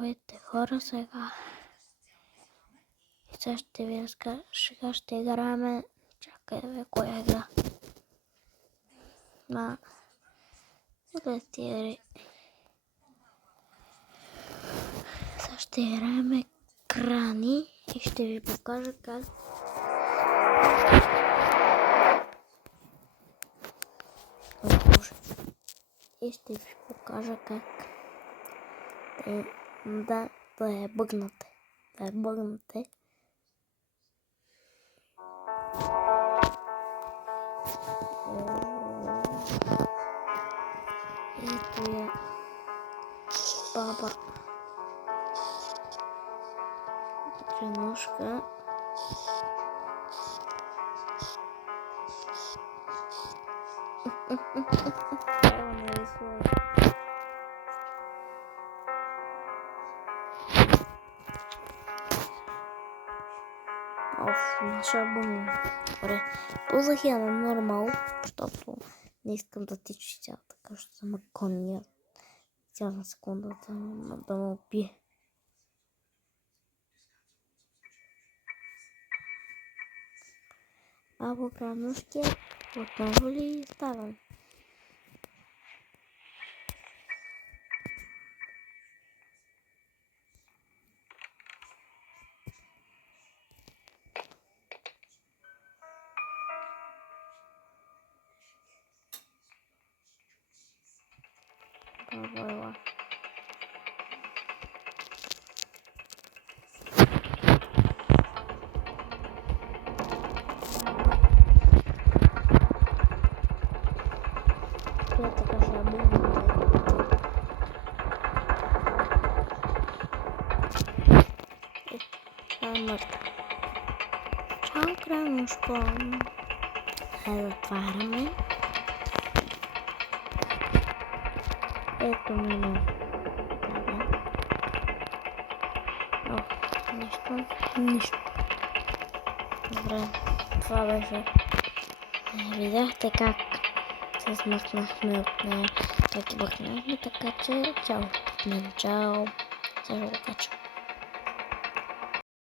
Здравейте хора, сега ще ви разкажа, сега ще играем, чакай да ви коя игра, след тия игри, сега ще играем крани и ще ви покажа как и ще ви покажа как да я бъгнате. Ето я баба Дренушка. Това не е сложно. Наша бъгна. Добре, ползвах я на нормал, защото не искам да тича цялата къща за макония. Цяла секунда да ме убие. Бабо Гранушки, отново ли ставам? Баба. Это кажется было. Чао, Гранушко. Затваряме. Ето мене. Нищо. Добре, това беше. Видяхте как се смъкнахме от нея, как бъхнахме, така че чао. Чао. Сега го качвам.